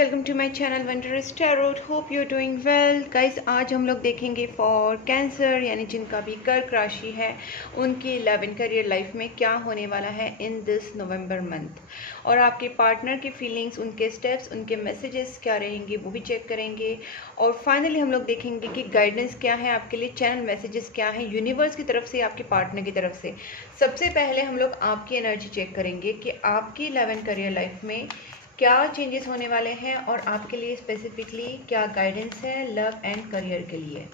Welcome to my channel wondrous tarot. Hope you are doing well guys. आज हम लोग देखेंगे फॉर कैंसर यानी जिनका भी कर्क राशि है उनकी लव एंड करियर लाइफ में क्या होने वाला है इन दिस नवंबर मंथ, और आपके पार्टनर की फीलिंग्स, उनके स्टेप्स, उनके मैसेजेस क्या रहेंगे वो भी चेक करेंगे। और फाइनली हम लोग देखेंगे कि गाइडेंस क्या है आपके लिए, चैनल मैसेजेस क्या है यूनिवर्स की तरफ से, आपके पार्टनर की तरफ से। सबसे पहले हम लोग आपकी एनर्जी चेक करेंगे कि आपकी लव एंड करियर लाइफ में क्या चेंजेस होने वाले हैं और आपके लिए स्पेसिफिकली क्या गाइडेंस है लव एंड करियर के लिए।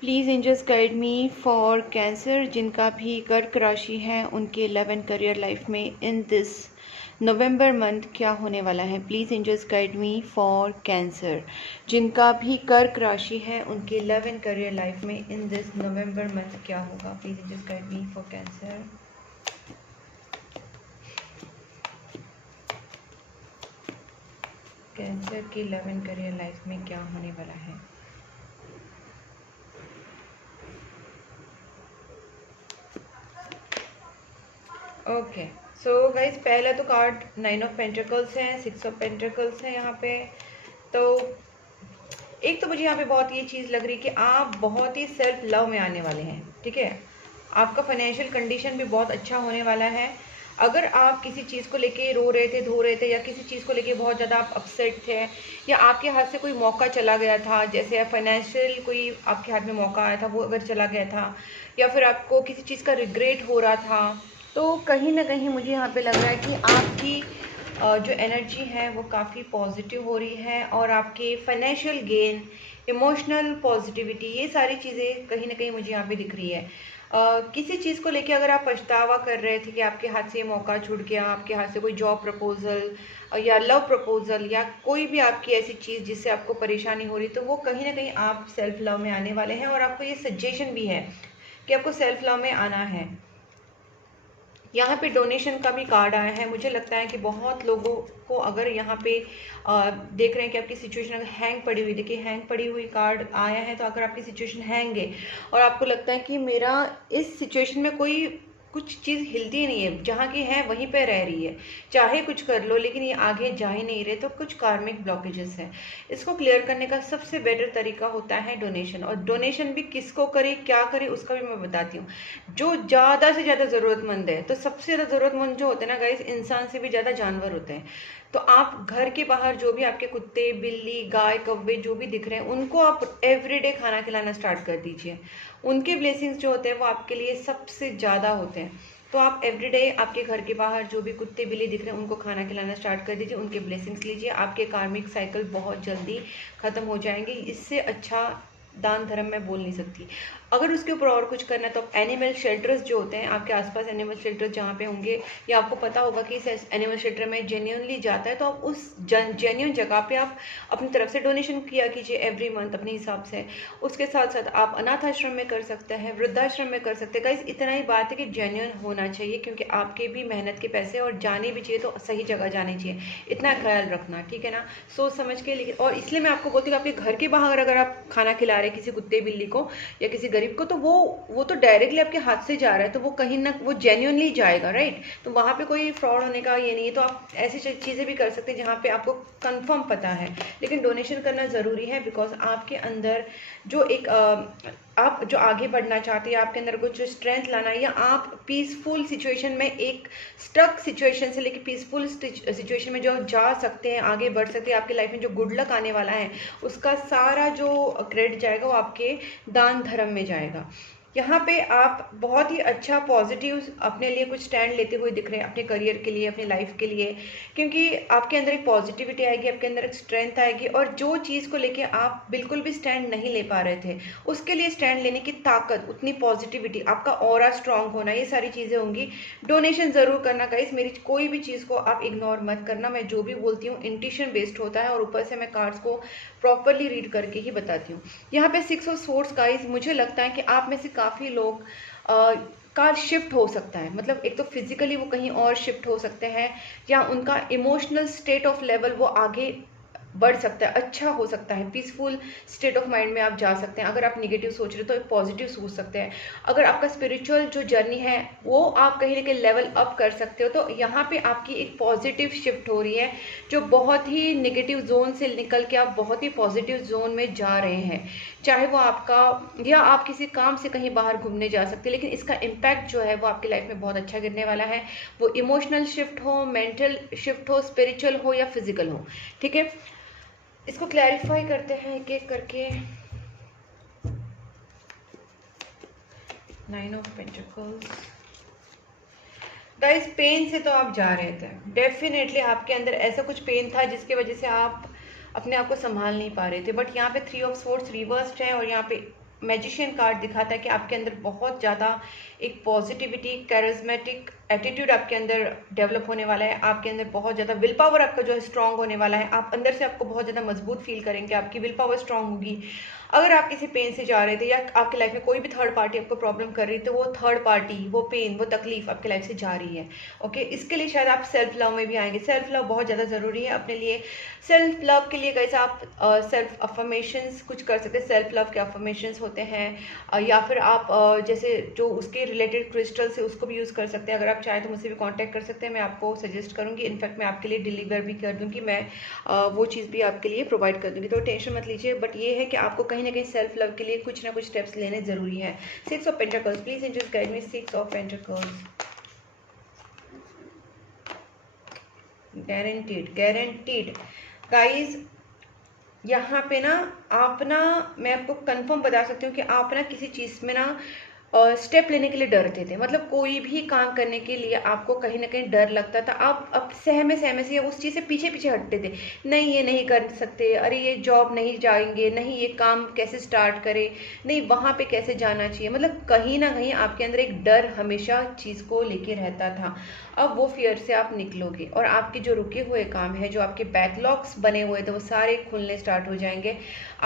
Please angels guide me for cancer जिनका भी कर्क राशि है उनके लव एंड करियर लाइफ में इन दिस नवंबर मंथ क्या होने वाला है। Please angels guide me for cancer जिनका भी कर्क राशि है उनके लव एंड करियर लाइफ में इन दिस नवंबर मंथ क्या होगा। Please angels guide me for cancer. Cancer की लव एंड करियर लाइफ में क्या होने वाला है। ओके सो गाइज, पहला तो कार्ड 9 ऑफ पेंटिकल्स है, 6 ऑफ पेंटिकल्स है यहाँ पे। तो एक तो मुझे यहाँ पे बहुत ये चीज़ लग रही है कि आप बहुत ही सेल्फ लव में आने वाले हैं, ठीक है। आपका फाइनेंशियल कंडीशन भी बहुत अच्छा होने वाला है। अगर आप किसी चीज़ को लेके रो रहे थे, धो रहे थे, या किसी चीज़ को लेके बहुत ज़्यादा आप अपसेट थे, या आपके हाथ से कोई मौका चला गया था, जैसे फाइनेंशियल कोई आपके हाथ में मौका आया था वो अगर चला गया था, या फिर आपको किसी चीज़ का रिग्रेट हो रहा था, तो कहीं ना कहीं मुझे यहाँ पे लग रहा है कि आपकी जो एनर्जी है वो काफ़ी पॉजिटिव हो रही है, और आपके फाइनेंशियल गेन, इमोशनल पॉजिटिविटी, ये सारी चीज़ें कहीं ना कहीं मुझे यहाँ पे दिख रही है। किसी चीज़ को लेके अगर आप पछतावा कर रहे थे कि आपके हाथ से ये मौका छूट गया, आपके हाथ से कोई जॉब प्रपोजल या लव प्रपोजल या कोई भी आपकी ऐसी चीज़ जिससे आपको परेशानी हो रही, तो वो कहीं ना कहीं आप सेल्फ लव में आने वाले हैं, और आपको ये सजेशन भी है कि आपको सेल्फ लव में आना है। यहाँ पे डोनेशन का भी कार्ड आया है। मुझे लगता है कि बहुत लोगों को अगर यहाँ पे देख रहे हैं कि आपकी सिचुएशन अगर हैंग पड़ी हुई, देखिए हैंग पड़ी हुई कार्ड आया है, तो अगर आपकी सिचुएशन हैंग है और आपको लगता है कि मेरा इस सिचुएशन में कोई कुछ चीज़ हिलती नहीं है, जहाँ की है वहीं पे रह रही है, चाहे कुछ कर लो लेकिन ये आगे जा ही नहीं रहे, तो कुछ कार्मिक ब्लॉकेजेस हैं। इसको क्लियर करने का सबसे बेटर तरीका होता है डोनेशन। और डोनेशन भी किसको करे, क्या करे, उसका भी मैं बताती हूँ। जो ज़्यादा से ज़्यादा ज़रूरतमंद है, तो सबसे ज़्यादा ज़रूरतमंद जो होते हैं ना गाइस, इंसान से भी ज़्यादा जानवर होते हैं। तो आप घर के बाहर जो भी आपके कुत्ते, बिल्ली, गाय, कौवे जो भी दिख रहे हैं, उनको आप एवरीडे खाना खिलाना स्टार्ट कर दीजिए। उनके ब्लेसिंग्स जो होते हैं वो आपके लिए सबसे ज़्यादा होते हैं। तो आप एवरीडे आपके घर के बाहर जो भी कुत्ते बिल्ली दिख रहे हैं उनको खाना खिलाना स्टार्ट कर दीजिए, उनके ब्लेसिंग्स लीजिए। आपके कार्मिक साइकिल बहुत जल्दी ख़त्म हो जाएंगे। इससे अच्छा दान धर्म मैं बोल नहीं सकती। अगर उसके ऊपर और कुछ करना है तो आप एनिमल शेल्टर्स जो होते हैं आपके आसपास, एनिमल शेल्टर्स जहाँ पे होंगे, या आपको पता होगा कि इस एनिमल शेल्टर में जेन्युइनली जाता है, तो आप उस जेन्युइन जगह पे आप अपनी तरफ से डोनेशन किया कीजिए एवरी मंथ अपने हिसाब से। उसके साथ साथ आप अनाथ आश्रम में कर सकते हैं, वृद्धाश्रम में कर सकते हैं। गाइस, इतना ही बात है कि जेन्युइन होना चाहिए, क्योंकि आपके भी मेहनत के पैसे और जाने भी चाहिए तो सही जगह जाने चाहिए, इतना ख्याल रखना, ठीक है ना, सोच समझ के। लेकिन और इसलिए मैं आपको बोलती हूँ, आपके घर के बाहर अगर आप खाना खिला रहे हैं किसी कुत्ते बिल्ली को या किसी गरीब को, तो वो तो डायरेक्टली आपके हाथ से जा रहा है, तो वो कहीं ना वो जेन्युइनली जाएगा, राइट। तो वहां पे कोई फ्रॉड होने का ये नहीं है। तो आप ऐसी चीजें भी कर सकते हैं जहाँ पे आपको कंफर्म पता है, लेकिन डोनेशन करना जरूरी है, बिकॉज आपके अंदर जो एक आप जो आगे बढ़ना चाहते हैं, आपके अंदर कुछ स्ट्रेंथ लाना है, या आप पीसफुल सिचुएशन में, एक स्टक सिचुएशन से लेके पीसफुल सिचुएशन में जो जा सकते हैं, आगे बढ़ सकते हैं, आपकी लाइफ में जो गुड लक आने वाला है उसका सारा जो क्रेडिट जाएगा वो आपके दान धर्म में जाएगा। यहाँ पे आप बहुत ही अच्छा पॉजिटिव अपने लिए कुछ स्टैंड लेते हुए दिख रहे हैं अपने करियर के लिए, अपनी लाइफ के लिए, क्योंकि आपके अंदर एक पॉजिटिविटी आएगी, आपके अंदर एक स्ट्रेंथ आएगी, और जो चीज़ को लेके आप बिल्कुल भी स्टैंड नहीं ले पा रहे थे उसके लिए स्टैंड लेने की ताकत, उतनी पॉजिटिविटी, आपका ऑरा स्ट्रांग होना, ये सारी चीज़ें होंगी। डोनेशन ज़रूर करना गाइस, मेरी कोई भी चीज़ को आप इग्नोर मत करना। मैं जो भी बोलती हूँ इंट्यूशन बेस्ड होता है, और ऊपर से मैं कार्ड्स को प्रॉपरली रीड करके ही बताती हूँ। यहाँ पे 6 ऑफ सोर्ड्स गाइस, मुझे लगता है कि आप में से काफ़ी लोग का शिफ्ट हो सकता है, मतलब एक तो फिजिकली वो कहीं और शिफ्ट हो सकते हैं, या उनका इमोशनल स्टेट ऑफ लेवल वो आगे बढ़ सकता है, अच्छा हो सकता है, पीसफुल स्टेट ऑफ माइंड में आप जा सकते हैं। अगर आप निगेटिव सोच रहे हो तो एक पॉजिटिव सोच सकते हैं। अगर आपका स्पिरिचुअल जो जर्नी है वो आप कहीं ना कहीं लेवल अप कर सकते हो, तो यहाँ पे आपकी एक पॉजिटिव शिफ्ट हो रही है, जो बहुत ही निगेटिव जोन से निकल के आप बहुत ही पॉजिटिव जोन में जा रहे हैं। चाहे वो आपका, या आप किसी काम से कहीं बाहर घूमने जा सकते हैं, लेकिन इसका इम्पैक्ट जो है वो आपकी लाइफ में बहुत अच्छा गिरने वाला है। वो इमोशनल शिफ्ट हो, मेंटल शिफ्ट हो, स्पिरिचुअल हो या फिजिकल हो, ठीक है। इसको क्लैरिफाई करते हैं एक एक करके। 9 ऑफ पेंटिकल्स। गाइस, पेन से तो आप जा रहे थे, डेफिनेटली आपके अंदर ऐसा कुछ पेन था जिसकी वजह से आप अपने आप को संभाल नहीं पा रहे थे। बट यहाँ पे 3 ऑफ स्वॉर्ड्स रिवर्स्ड है, और यहाँ पे मैजिशियन कार्ड दिखाता है कि आपके अंदर बहुत ज़्यादा एक पॉजिटिविटी, कैरिज्मेटिक एटीट्यूड आपके अंदर डेवलप होने वाला है। आपके अंदर बहुत ज़्यादा विल पावर आपका जो है स्ट्रांग होने वाला है। आप अंदर से आपको बहुत ज़्यादा मजबूत फील करेंगे, आपकी विल पावर स्ट्रांग होगी। अगर आप किसी पेन से जा रहे थे, या आपकी लाइफ में कोई भी थर्ड पार्टी आपको प्रॉब्लम कर रही थी, तो वो थर्ड पार्टी, वो पेन, वो तकलीफ आपकी लाइफ से जा रही है। ओके, इसके लिए शायद आप सेल्फ लव में भी आएंगे। सेल्फ लव बहुत ज़्यादा ज़रूरी है अपने लिए। सेल्फ लव के लिए कैसे आप सेल्फ अफर्मेशंस कुछ कर सकते हैं। सेल्फ लव के अफर्मेशंस होते हैं, या फिर आप जैसे जो उसके रिलेटेड क्रिस्टल से उसको भी यूज़ कर सकते हैं। अगर आप चाहें तो मुझसे भी कांटेक्ट कर सकते हैं, मैं आपको सजेस्ट करूंगी। इनफैक्ट मैं आपके लिए डिलीवर भी कर दूंगी, मैं वो चीज़ भी आपके लिए प्रोवाइड कर दूंगी, तो टेंशन मत लीजिए। बट ये है कि आपको कहीं ना कहीं सेल्फ लव के लिए कुछ ना कुछ स्टेप्स लेने ज़रूरी है। 6 of pentacles, please angels guide me. 6 of pentacles, guaranteed guys. यहाँ पे ना आप ना, मैं आपको कंफर्म बता सकती हूँ कि आप ना किसी चीज़ में ना स्टेप लेने के लिए डरते थे। मतलब कोई भी काम करने के लिए आपको कहीं ना कहीं डर लगता था। आप अब सहमे से उस चीज़ से पीछे पीछे हटते थे। नहीं, ये नहीं कर सकते, अरे ये जॉब नहीं जाएंगे, नहीं ये काम कैसे स्टार्ट करें, नहीं वहाँ पे कैसे जाना चाहिए। मतलब कहीं ना कहीं आपके अंदर एक डर हमेशा चीज़ को लेके रहता था। अब वो फियर से आप निकलोगे, और आपके जो रुके हुए काम है, जो आपके बैकलॉग्स बने हुए थे, वो सारे खुलने स्टार्ट हो जाएंगे।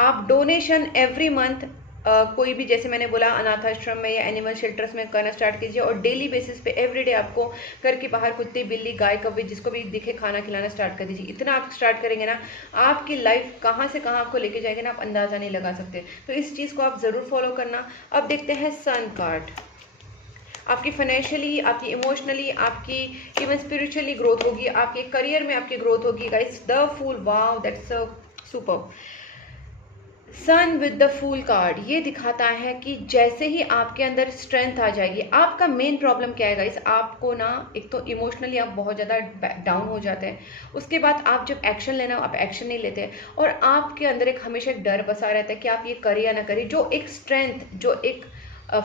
आप डोनेशन एवरी मंथ कोई भी, जैसे मैंने बोला, अनाथ आश्रम में या एनिमल शेल्टर्स में करना स्टार्ट कीजिए, और डेली बेसिस पे एवरीडे आपको घर के बाहर कुत्ते, बिल्ली, गाय, कौवे, जिसको भी दिखे खाना खिलाना स्टार्ट कर दीजिए। इतना आप स्टार्ट करेंगे ना, आपकी लाइफ कहाँ से कहाँ आपको लेके जाएगी ना, आप अंदाजा नहीं लगा सकते। तो इस चीज़ को आप ज़रूर फॉलो करना। अब देखते हैं सन कार्ड। आपकी फाइनेंशियली, आपकी इमोशनली, आपकी इवन स्पिरिचुअली ग्रोथ होगी, आपके करियर में आपकी ग्रोथ होगी। Guys, the fool, wow, that's super. Sun with the fool card ये दिखाता है कि जैसे ही आपके अंदर स्ट्रेंथ आ जाएगी। आपका मेन प्रॉब्लम क्या है गाइस, आपको ना एक तो इमोशनली आप बहुत ज़्यादा डाउन हो जाते हैं। उसके बाद आप जब एक्शन लेना, आप एक्शन नहीं लेते, और आपके अंदर एक हमेशा एक डर बसा रहता है कि आप ये करें या ना करें। जो एक स्ट्रेंथ, जो एक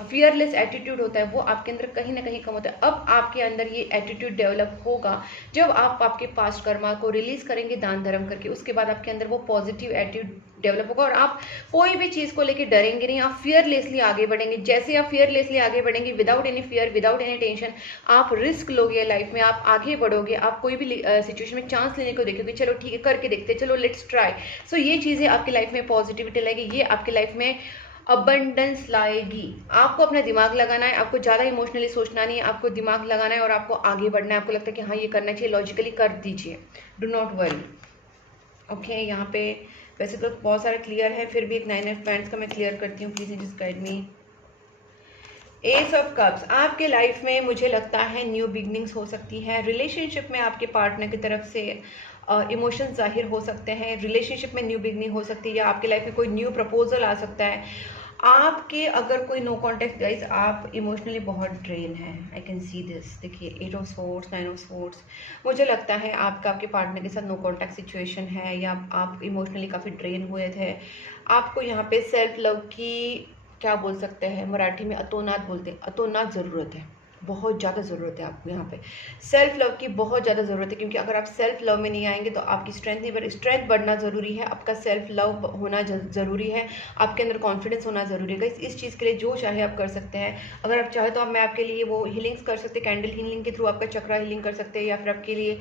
फियरलेस एटीट्यूड होता है, वो आपके अंदर कहीं ना कहीं कम होता है। अब आपके अंदर ये एटीट्यूड डेवलप होगा जब आप आपके पास्ट कर्मा को रिलीज करेंगे दान धर्म करके। उसके बाद आपके अंदर वो पॉजिटिव एटीट्यूड डेवलप होगा, और आप कोई भी चीज़ को लेके डरेंगे नहीं, आप फियरलेसली आगे बढ़ेंगे। जैसे आप फियरलेसली आगे बढ़ेंगे, without any fear, without any tension, आप रिस्क लोगे लाइफ में, आप आगे बढ़ोगे। आप कोई भी सिचुएशन में चांस लेने को देखोगे, चलो ठीक है करके देखते, चलो लेट्स ट्राई। सो ये चीज़ें आपकी लाइफ में पॉजिटिविटी लाएगी, ये आपकी लाइफ में अबंडेंस लाएगी। आपको अपना दिमाग लगाना है, आपको ज़्यादा इमोशनली सोचना नहीं है, आपको दिमाग लगाना है और आपको आगे बढ़ना है। आपको लगता है कि हाँ ये करना चाहिए, लॉजिकली कर दीजिए, डू नॉट वरी। ओके, यहाँ पे वैसे तो बहुत सारे क्लियर है, फिर भी एक 9 ऑफ पैंट्स का मैं क्लियर करती हूँ, please just guide me. S of cups, आपके लाइफ में मुझे लगता है न्यू बिगनिंग्स हो सकती है। रिलेशनशिप में आपके पार्टनर की तरफ से इमोशन जाहिर हो सकते हैं, रिलेशनशिप में न्यू बिगनिंग हो सकती है, या आपके लाइफ में कोई न्यू प्रपोजल आ सकता है। आपके अगर कोई नो कॉन्टेक्ट गाइज, आप इमोशनली बहुत ड्रेन है, आई कैन सी दिस। देखिए 8 ऑफ स्वॉर्ड्स, 9 ऑफ स्वॉर्ड्स, मुझे लगता है आपका आपके पार्टनर के साथ नो कॉन्टैक्ट सिचुएशन है, या आप इमोशनली काफ़ी ड्रेन हुए थे। आपको यहाँ पे सेल्फ लव की, क्या बोल सकते हैं मराठी में, अतोनात बोलते हैं, अतोनात ज़रूरत है, बहुत ज़्यादा ज़रूरत है आपको यहाँ पे सेल्फ लव की, बहुत ज़्यादा ज़रूरत है। क्योंकि अगर आप सेल्फ लव में नहीं आएंगे तो आपकी स्ट्रेंथ नहीं बढ़, स्ट्रेंथ बढ़ना ज़रूरी है, आपका सेल्फ लव होना ज़रूरी है, आपके अंदर कॉन्फिडेंस होना ज़रूरी है। इस चीज़ के लिए जो चाहे आप कर सकते हैं। अगर आप चाहे तो मैं आपके लिए वो हीलिंग्स कर सकते हैं, कैंडल हीलिंग के थ्रू आपका चक्रा हीलिंग कर सकते हैं, या फिर आपके लिए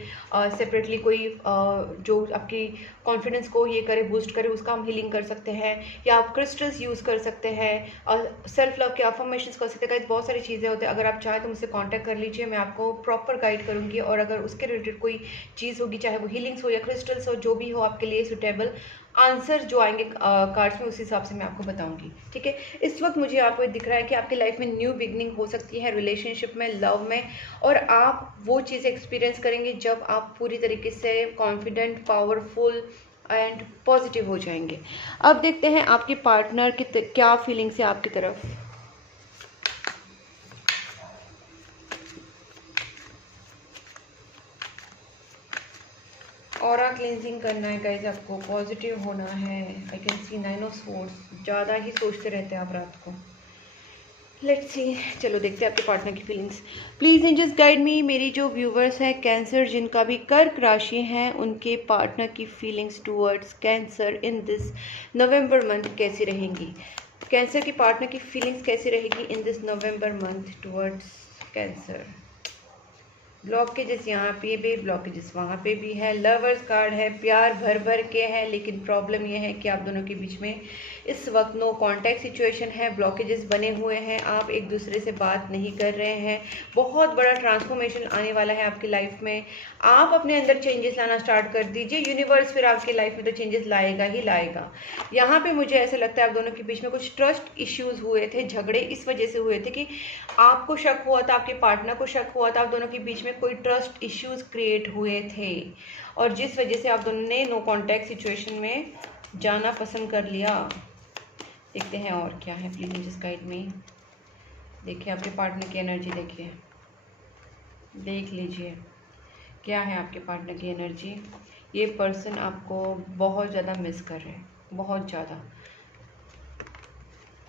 सेपरेटली कोई जो आपकी कॉन्फिडेंस को ये करे, बूस्ट करे, उसका हम हीलिंग कर सकते हैं, या आप क्रिस्टल्स यूज़ कर सकते हैं, और सेल्फ लव के अफर्मेशंस कर सकते हैं। बहुत सारी चीज़ें होती हैं, अगर आप चाहें तो मुझसे कांटेक्ट कर लीजिए, मैं आपको प्रॉपर गाइड करूँगी। और अगर उसके रिलेटेड कोई चीज़ होगी, चाहे वो हीलिंग्स हो या क्रिस्टल्स हो, जो भी हो आपके लिए सुटेबल आंसर जो आएंगे कार्ड्स में, उस हिसाब से मैं आपको बताऊंगी। ठीक है, इस वक्त मुझे आपको दिख रहा है कि आपकी लाइफ में न्यू बिगनिंग हो सकती है, रिलेशनशिप में, लव में, और आप वो चीज़ एक्सपीरियंस करेंगे जब आप पूरी तरीके से कॉन्फिडेंट, पावरफुल एंड पॉजिटिव हो जाएंगे। अब देखते हैं आपके पार्टनर की क्या फीलिंग्स है आपकी तरफ। ऑरा क्लींजिंग करना है गाइस, आपको पॉजिटिव होना है। I can see 9 of swords, ज़्यादा ही सोचते रहते हैं आप रात को। लेट्स सी, चलो देखते हैं आपके पार्टनर की feelings. Please angels guide me. मेरी जो व्यूवर्स हैं कैंसर, जिनका भी कर्क राशि है, उनके पार्टनर की feelings towards cancer in this November month कैसी रहेंगी? कैंसर की पार्टनर की फीलिंग्स कैसी रहेगी in this November month towards cancer? Blockages यहाँ पे भी, ब्लॉकेजेस वहाँ पे भी है। लवर्स कार्ड है, प्यार भर भर के है, लेकिन प्रॉब्लम ये है कि आप दोनों के बीच में इस वक्त नो कांटेक्ट सिचुएशन है, ब्लॉकेजेस बने हुए हैं, आप एक दूसरे से बात नहीं कर रहे हैं। बहुत बड़ा ट्रांसफॉर्मेशन आने वाला है आपकी लाइफ में। आप अपने अंदर चेंजेस लाना स्टार्ट कर दीजिए, यूनिवर्स फिर आपकी लाइफ में तो चेंजेस लाएगा ही लाएगा। यहाँ पे मुझे ऐसा लगता है आप दोनों के बीच में कुछ ट्रस्ट इश्यूज हुए थे, झगड़े इस वजह से हुए थे कि आपको शक हुआ था, आपके पार्टनर को शक हुआ था, आप दोनों के बीच में कोई ट्रस्ट इश्यूज क्रिएट हुए थे, और जिस वजह से आप दोनों ने नो कांटेक्ट सिचुएशन में जाना पसंद कर लिया। देखते हैं और क्या है, प्लीज जिस गाइड में। देखिए आपके पार्टनर की एनर्जी, देखिए, देख लीजिए क्या है आपके पार्टनर की एनर्जी। ये पर्सन आपको बहुत ज़्यादा मिस कर रहे हैं, बहुत ज़्यादा।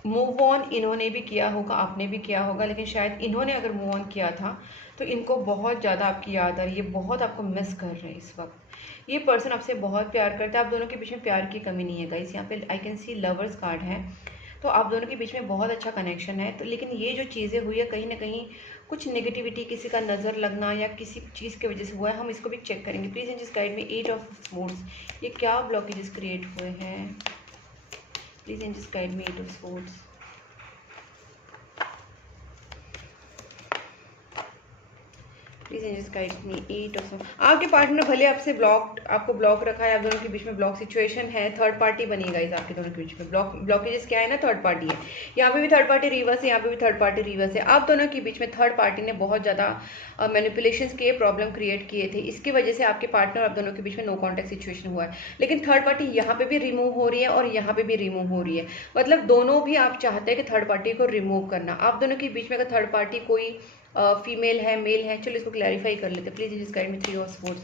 मूव ऑन इन्होंने भी किया होगा, आपने भी किया होगा, लेकिन शायद इन्होंने अगर मूव ऑन किया था तो इनको बहुत ज़्यादा आपकी याद आ रही है, बहुत आपको मिस कर रहे हैं इस वक्त। ये पर्सन आपसे बहुत प्यार करता है, आप दोनों के बीच में प्यार की कमी नहीं है गाइस। यहाँ पे I can see lovers card है, तो आप दोनों के बीच में बहुत अच्छा कनेक्शन है। तो लेकिन ये जो चीज़ें हुई है, कहीं ना कहीं कुछ नेगेटिविटी, किसी का नज़र लगना या किसी चीज़ की वजह से हुआ है, हम इसको भी चेक करेंगे। प्लीज़ इन जिस गाइड में 8 ऑफ स्वॉर्ड्स, ये क्या ब्लॉकेजेस क्रिएट हुए हैं? प्लीज़ इन जिस गाइड में 8 ऑफ स्वॉर्ड्स। आपके पार्टनर भले आपसे आपको ब्लॉक रखा है, आप दोनों के बीच में ब्लॉक सिचुएशन है, थर्ड पार्टी बनी गाइस आपके दोनों के बीच में। ब्लॉकेजेस क्या है ना, थर्ड पार्टी है। यहाँ पे भी थर्ड पार्टी रिवर्स है, यहाँ पे भी थर्ड पार्टी रिवर्स है। आप दोनों के बीच में थर्ड पार्टी ने बहुत ज़्यादा मैनिपुलेशंस किए, प्रॉब्लम क्रिएट किए थे, इसकी वजह से आपके पार्टनर, आप दोनों के बीच में नो कॉन्टैक्ट सिचुएशन हुआ है। लेकिन थर्ड पार्टी यहाँ पे भी रिमूव हो रही है और यहाँ पे भी रिमूव हो रही है, मतलब दोनों भी आप चाहते हैं कि थर्ड पार्टी को रिमूव करना। आप दोनों के बीच में अगर थर्ड पार्टी कोई फीमेल है, मेल है, चलो इसको क्लैरिफाई कर लेते हैं। प्लीज इस गाइड में 3 ऑफ स्वॉर्ड्स।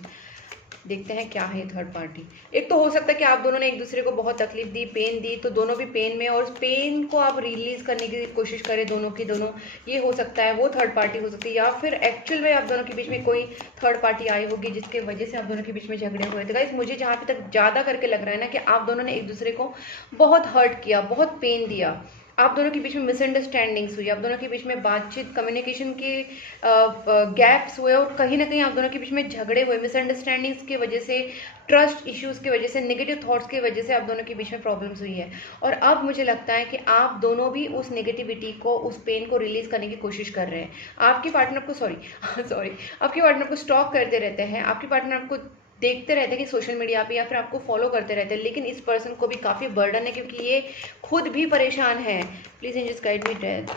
देखते हैं क्या है थर्ड पार्टी। एक तो हो सकता है कि आप दोनों ने एक दूसरे को बहुत तकलीफ दी, पेन दी, तो दोनों भी पेन में, और पेन को आप रिलीज करने की कोशिश करें दोनों की दोनों, ये हो सकता है। वो थर्ड पार्टी हो सकती है, या फिर एक्चुअल में आप दोनों के बीच में कोई थर्ड पार्टी आई होगी जिसके वजह से आप दोनों के बीच में झगड़े हुए थे। गाइस मुझे जहाँ पे तक ज़्यादा करके लग रहा है ना कि आप दोनों ने एक दूसरे को बहुत हर्ट किया, बहुत पेन दिया, आप दोनों के बीच में मिसअंडरस्टैंडिंग्स हुई, आप दोनों के बीच में बातचीत, कम्युनिकेशन के गैप्स हुए, और कहीं ना कहीं आप दोनों के बीच में झगड़े हुए, मिसअंडरस्टैंडिंग्स की वजह से, ट्रस्ट इश्यूज़ की वजह से, नेगेटिव थॉट्स की वजह से आप दोनों के बीच में प्रॉब्लम्स हुई है। और अब मुझे लगता है कि आप दोनों भी उस नेगेटिविटी को, उस पेन को रिलीज करने की कोशिश कर रहे हैं। आपके पार्टनर को आपके पार्टनर को स्टॉक करते रहते हैं, आपके पार्टनर आपको देखते रहते हैं कि सोशल मीडिया पे, या फिर आपको फॉलो करते रहते हैं, लेकिन इस पर्सन को भी काफ़ी बर्डन है क्योंकि ये खुद भी परेशान है। Please angels guide me death.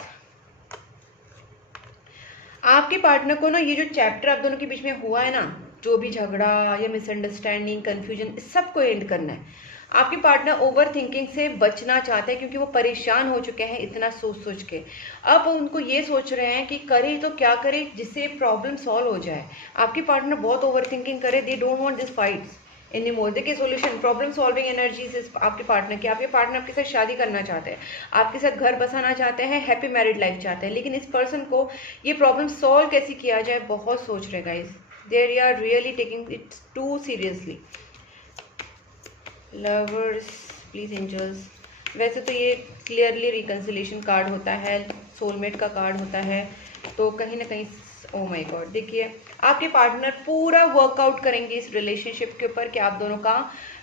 आपके पार्टनर को ना ये जो चैप्टर आप दोनों के बीच में हुआ है ना, जो भी झगड़ा या मिसअंडरस्टैंडिंग, कंफ्यूजन, इस सबको एंड करना है। आपके पार्टनर ओवर थिंकिंग से बचना चाहते हैं क्योंकि वो परेशान हो चुके हैं इतना सोच सोच के। अब उनको ये सोच रहे हैं कि करे तो क्या करे जिससे प्रॉब्लम सॉल्व हो जाए। आपके पार्टनर बहुत ओवर थिंकिंग करे, they don't want this fights any more. देखिए सोल्यूशन, प्रॉब्लम सॉल्विंग एनर्जीज आपके पार्टनर की। आपके पार्टनर आपके साथ शादी करना चाहते हैं, आपके साथ घर बसाना चाहते हैं, हैप्पी मैरिड लाइफ चाहते हैं, लेकिन इस पर्सन को ये प्रॉब्लम सॉल्व कैसे किया जाए बहुत सोच रहे guys. They are really taking it too seriously. Lovers, please angels. वैसे तो ये क्लियरली रिकंसिलेशन कार्ड होता है, सोलमेट का कार्ड होता है, तो कहीं ना कहीं ओ माय गॉड, देखिए आपके पार्टनर पूरा वर्कआउट करेंगे इस रिलेशनशिप के ऊपर कि आप दोनों का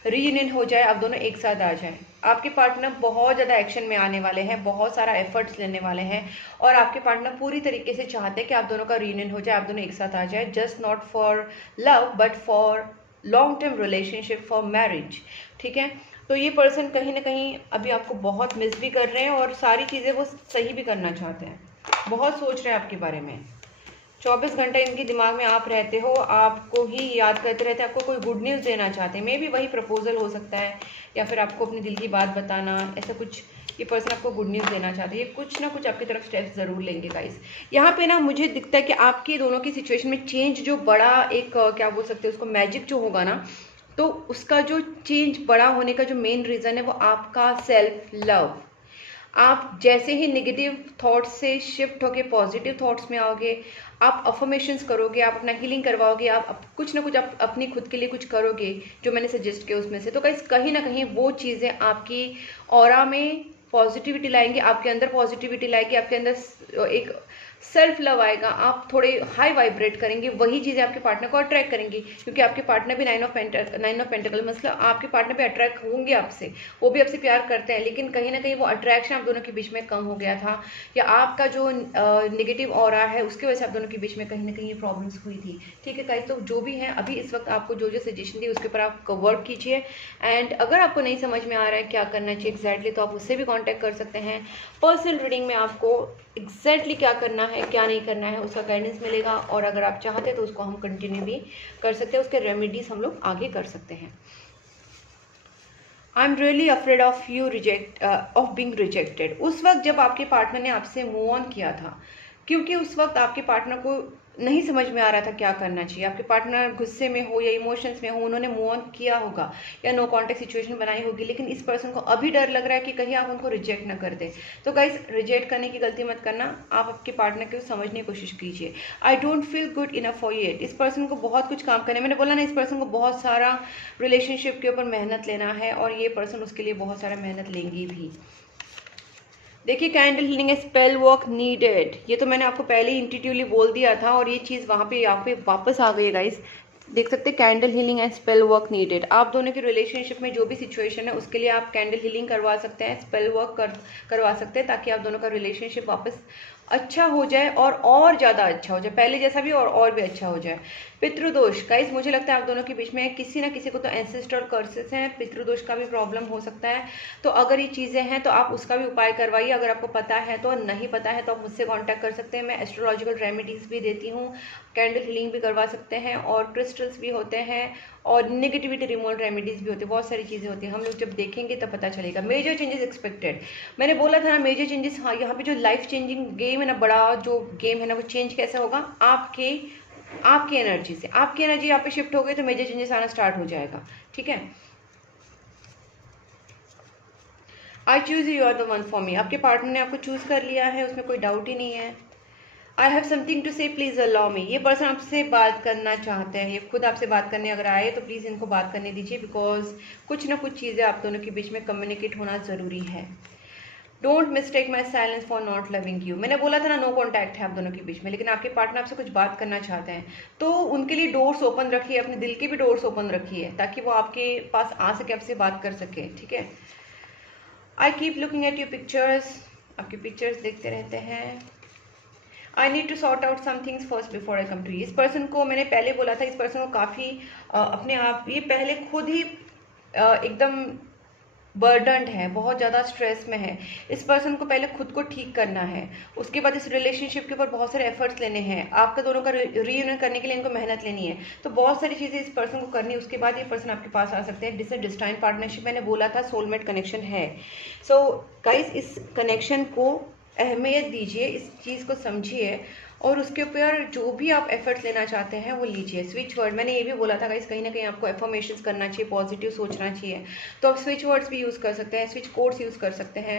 रीयूनियन हो जाए, आप दोनों एक साथ आ जाएं। आपके पार्टनर बहुत ज़्यादा एक्शन में आने वाले हैं, बहुत सारा एफर्ट्स लेने वाले हैं, और आपके पार्टनर पूरी तरीके से चाहते हैं कि आप दोनों का रीयूनियन हो जाए, आप दोनों एक साथ आ जाए, just not for love but for long term relationship, for marriage. ठीक है, तो ये पर्सन कहीं ना कहीं अभी आपको बहुत मिस भी कर रहे हैं और सारी चीज़ें वो सही भी करना चाहते हैं, बहुत सोच रहे हैं आपके बारे में। 24 घंटे इनके दिमाग में आप रहते हो, आपको ही याद करते रहते हैं, आपको कोई गुड न्यूज़ देना चाहते हैं, मे भी वही प्रपोजल हो सकता है या फिर आपको अपने दिल की बात बताना, ऐसा कुछ ये पर्सन आपको गुड न्यूज़ देना चाहते हैं। ये कुछ ना कुछ आपकी तरफ स्टेप्स ज़रूर लेंगे गाइस। यहाँ पे ना मुझे दिखता है कि आपके दोनों की सिचुएशन में चेंज जो बड़ा एक क्या बोल सकते हैं उसको, मैजिक जो होगा ना, तो उसका जो चेंज बड़ा होने का जो मेन रीज़न है वो आपका सेल्फ लव। आप जैसे ही नेगेटिव थॉट्स से शिफ्ट होके पॉजिटिव थॉट्स में आओगे, आप अफर्मेशंस करोगे, आप अपना हीलिंग करवाओगे, आप कुछ ना कुछ आप अपनी खुद के लिए कुछ करोगे जो मैंने सजेस्ट किया उसमें से, तो कहीं ना कहीं वो चीज़ें आपकी ऑरा में पॉजिटिविटी लाएंगे, आपके अंदर पॉजिटिविटी लाएगी, आपके अंदर एक सेल्फ लव आएगा, आप थोड़े हाई वाइब्रेट करेंगे, वही चीज़ें आपके पार्टनर को अट्रैक्ट करेंगी, क्योंकि आपके पार्टनर भी नाइन ऑफ पेंटिकल, मतलब आपके पार्टनर भी अट्रैक्ट होंगे आपसे, वो भी आपसे प्यार करते हैं, लेकिन कहीं ना कहीं वो अट्रैक्शन आप दोनों के बीच में कम हो गया था, या आपका जो नेगेटिव ऑरा है उसकी वजह से आप दोनों के बीच में कहीं ना कहीं प्रॉब्लम्स हुई थी। ठीक है गाइस, तो जो भी है अभी इस वक्त आपको जो जो सजेशन दी उसके ऊपर आप वर्क कीजिए, एंड अगर आपको नहीं समझ में आ रहा है क्या करना चाहिए एग्जैक्टली, तो आप उससे भी कॉन्टैक्ट कर सकते हैं। पर्सनल रीडिंग में आपको एग्जैक्टली क्या करना है क्या नहीं करना है उसका गाइडेंस मिलेगा, और अगर आप चाहते हैं तो उसको हम कंटिन्यू भी कर सकते हैं, उसके रेमेडीज हम लोग आगे कर सकते हैं। I am really afraid of you reject of being rejected. उस वक्त जब आपके पार्टनर ने आपसे मूव ऑन किया था, क्योंकि उस वक्त आपके पार्टनर को नहीं समझ में आ रहा था क्या करना चाहिए, आपके पार्टनर गुस्से में हो या इमोशंस में हो, उन्होंने मूव ऑन किया होगा या नो कॉन्टेक्ट सिचुएशन बनाई होगी, लेकिन इस पर्सन को अभी डर लग रहा है कि कहीं आप उनको रिजेक्ट ना कर दे। तो गाइस, रिजेक्ट करने की गलती मत करना, आप आपके पार्टनर को समझने की कोशिश कीजिए। I don't feel good enough for it. इस पर्सन को बहुत कुछ काम करना है, मैंने बोला ना, इस पर्सन को बहुत सारा रिलेशनशिप के ऊपर मेहनत लेना है, और ये पर्सन उसके लिए बहुत सारा मेहनत लेंगी भी। देखिए, candle healing spell work needed, ये तो मैंने आपको पहले ही इंट्यूटिवली बोल दिया था, और ये चीज़ वहाँ पे यहाँ पे वापस आ गई है गाइस। देख सकते हैं, candle healing and spell work needed. आप दोनों की रिलेशनशिप में जो भी सिचुएशन है उसके लिए आप कैंडल हीलिंग करवा सकते हैं, स्पेल वर्क करवा सकते हैं, ताकि आप दोनों का रिलेशनशिप वापस अच्छा हो जाए और ज़्यादा अच्छा हो जाए, पहले जैसा भी और भी अच्छा हो जाए। पितृदोष गाइस, मुझे लगता है आप दोनों के बीच में किसी ना किसी को तो एंसेस्ट्रल कर्सेस हैं, पितृदोष का भी प्रॉब्लम हो सकता है। तो अगर ये चीज़ें हैं तो आप उसका भी उपाय करवाइए, अगर आपको पता है तो, नहीं पता है तो आप मुझसे कांटेक्ट कर सकते हैं। मैं एस्ट्रोलॉजिकल रेमेडीज़ भी देती हूँ, कैंडल हीलिंग भी करवा सकते हैं, और क्रिस्टल्स भी होते हैं, और नेगेटिविटी रिमूवल रेमेडीज़ भी होती है, बहुत सारी चीज़ें होती हैं। हम लोग जब देखेंगे तब पता चलेगा। मेजर चेंजेस एक्सपेक्टेड, मैंने बोला था ना मेजर चेंजेस। हाँ, यहाँ पे जो लाइफ चेंजिंग गेम है ना, बड़ा जो गेम है ना, वो चेंज कैसे होगा, आपकी एनर्जी से। आपकी एनर्जी यहाँ पे शिफ्ट हो गई तो मेजर चेंजेस आना स्टार्ट हो जाएगा। ठीक है, I choose you are the one for me. आपके पार्टनर ने आपको चूज कर लिया है, उसमें कोई डाउट ही नहीं है। आई हैव समथिंग टू से, प्लीज अलाउ मी। ये पर्सन आपसे बात करना चाहते हैं, ये खुद आपसे बात करने अगर आए तो प्लीज इनको बात करने दीजिए, बिकॉज कुछ ना कुछ चीज़ें आप दोनों के बीच में कम्युनिकेट होना जरूरी है। Don't mistake my silence for not loving you. मैंने बोला था ना, नो कॉन्टैक्ट है आप दोनों के बीच में, लेकिन आपके पार्टनर आपसे कुछ बात करना चाहते हैं, तो उनके लिए डोर्स ओपन रखिए, अपने दिल के भी डोर्स ओपन रखिए, ताकि वो आपके पास आ सके, आपसे बात कर सके। ठीक है, I keep looking at your pictures, आपकी पिक्चर्स देखते रहते हैं। I need to sort out some things first before I come to you. इस पर्सन को मैंने पहले बोला था, इस पर्सन को काफ़ी अपने आप, ये पहले खुद ही एकदम बर्डनड है, बहुत ज़्यादा स्ट्रेस में है। इस पर्सन को पहले खुद को ठीक करना है, उसके बाद इस रिलेशनशिप के ऊपर बहुत सारे एफर्ट्स लेने हैं, आपका दोनों का रीयूनियन करने के लिए इनको मेहनत लेनी है, तो बहुत सारी चीज़ें इस पर्सन को करनी है, उसके बाद ये पर्सन आपके पास आ सकते हैं। डिस्टाइन पार्टनरशिप मैंने बोला था, सोलमेट कनेक्शन है। सो गाइस, इस कनेक्शन को अहमियत दीजिए, इस चीज़ को समझिए, और उसके ऊपर जो भी आप एफर्ट्स लेना चाहते हैं वो लीजिए। स्विच वर्ड मैंने ये भी बोला था गाइस, कहीं ना कहीं आपको एफर्मेशंस करना चाहिए, पॉजिटिव सोचना चाहिए, तो आप स्विच वर्ड्स भी यूज़ कर सकते हैं, स्विच कोड्स यूज़ कर सकते हैं।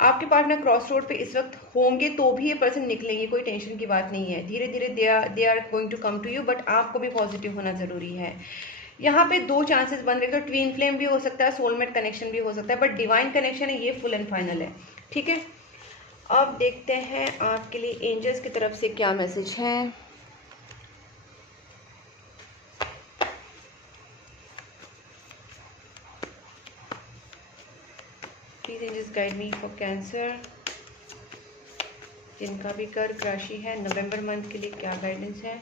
आपके पार्टनर क्रॉस रोड पे इस वक्त होंगे तो भी ये पर्सन निकलेंगे, कोई टेंशन की बात नहीं है, धीरे धीरे they are going to come to you, but आपको भी पॉजिटिव होना ज़रूरी है। यहाँ पे दो चांसेस बन रहे, तो ट्विन फ्लेम भी हो सकता है, सोलमेट कनेक्शन भी हो सकता है, बट डिवाइन कनेक्शन है, ये फुल एंड फाइनल है। ठीक है, अब देखते हैं आपके लिए एंजल्स की तरफ से क्या मैसेज है। Please angels guide me for cancer, जिनका भी कर्क राशि है, नवंबर मंथ के लिए क्या गाइडेंस है।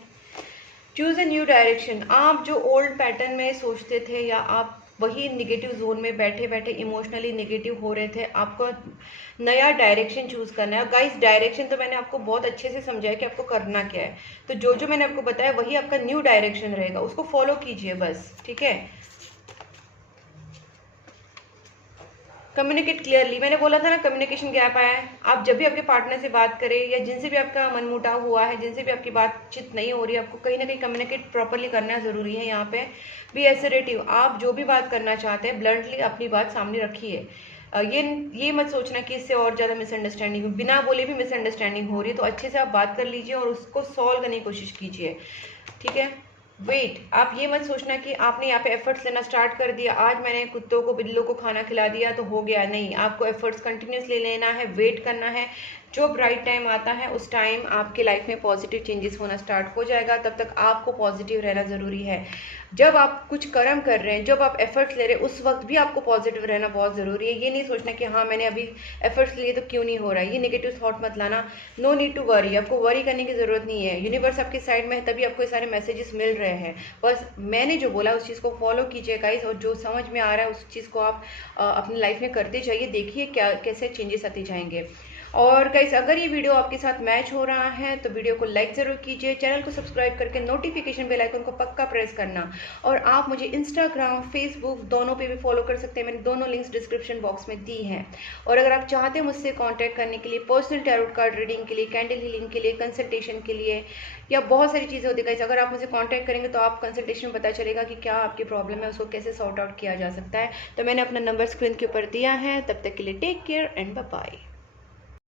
Choose a new direction. आप जो ओल्ड पैटर्न में सोचते थे या आप वही निगेटिव जोन में बैठे बैठे इमोशनली निगेटिव हो रहे थे, आपको नया डायरेक्शन चूज करना है। गाइस डायरेक्शन तो मैंने आपको बहुत अच्छे से समझाया कि आपको करना क्या है, तो जो जो मैंने आपको बताया वही आपका न्यू डायरेक्शन रहेगा, उसको फॉलो कीजिए बस, ठीक है। कम्युनिकेट क्लियरली, मैंने बोला था ना कम्युनिकेशन गैप आया है। आप जब भी आपके पार्टनर से बात करें या जिनसे भी आपका मनमुटाव हुआ है, जिनसे भी आपकी बातचीत नहीं हो रही है, आपको कहीं ना कहीं कम्युनिकेट प्रॉपरली करना जरूरी है। यहाँ पे बी एसरेटिव, आप जो भी बात करना चाहते हैं ब्लंटली अपनी बात सामने रखिए। ये मत सोचना कि इससे और ज़्यादा मिसअंडरस्टैंडिंग, बिना बोले भी मिसअंडरस्टैंडिंग हो रही है तो अच्छे से आप बात कर लीजिए और उसको सॉल्व करने की कोशिश कीजिए, ठीक है। वेट, आप ये मत सोचना कि आपने यहाँ पे एफर्ट्स लेना स्टार्ट कर दिया, आज मैंने कुत्तों को बिल्लों को खाना खिला दिया तो हो गया, नहीं, आपको एफर्ट्स कंटिन्यूसली लेना है, वेट करना है। जब राइट टाइम आता है उस टाइम आपके लाइफ में पॉजिटिव चेंजेस होना स्टार्ट हो जाएगा, तब तक आपको पॉजिटिव रहना ज़रूरी है। जब आप कुछ कर्म कर रहे हैं, जब आप एफर्ट्स ले रहे हैं, उस वक्त भी आपको पॉजिटिव रहना बहुत ज़रूरी है। ये नहीं सोचना कि हाँ मैंने अभी एफर्ट्स लिए तो क्यों नहीं हो रहा है, ये नेगेटिव थॉट मत लाना। नो नीड टू वरी, आपको वरी करने की ज़रूरत नहीं है, यूनिवर्स आपकी साइड में है तभी आपको ये सारे मैसेजेस मिल रहे हैं। बस मैंने जो बोला उस चीज़ को फॉलो कीजिए गाइस, और जो समझ में आ रहा है उस चीज़ को आप अपनी लाइफ में करते जाइए, देखिए क्या कैसे चेंजेस आते जाएंगे। और गाइस अगर ये वीडियो आपके साथ मैच हो रहा है तो वीडियो को लाइक ज़रूर कीजिए, चैनल को सब्सक्राइब करके नोटिफिकेशन बेल आइकन को पक्का प्रेस करना। और आप मुझे इंस्टाग्राम, फेसबुक दोनों पे भी फॉलो कर सकते हैं, मैंने दोनों लिंक्स डिस्क्रिप्शन बॉक्स में दी हैं। और अगर आप चाहते हैं मुझसे कांटेक्ट करने के लिए, पर्सनल टैरोट कार्ड रीडिंग के लिए, कैंडल हीलिंग के लिए, कंसल्टेशन के लिए, या बहुत सारी चीज़ें होती है गाइस, अगर आप मुझे कांटेक्ट करेंगे तो आप कंसल्टेशन में पता चलेगा कि क्या आपकी प्रॉब्लम है, उसको कैसे सॉर्ट आउट किया जा सकता है। तो मैंने अपना नंबर स्क्रीन के ऊपर दिया है। तब तक के लिए take care and bye bye.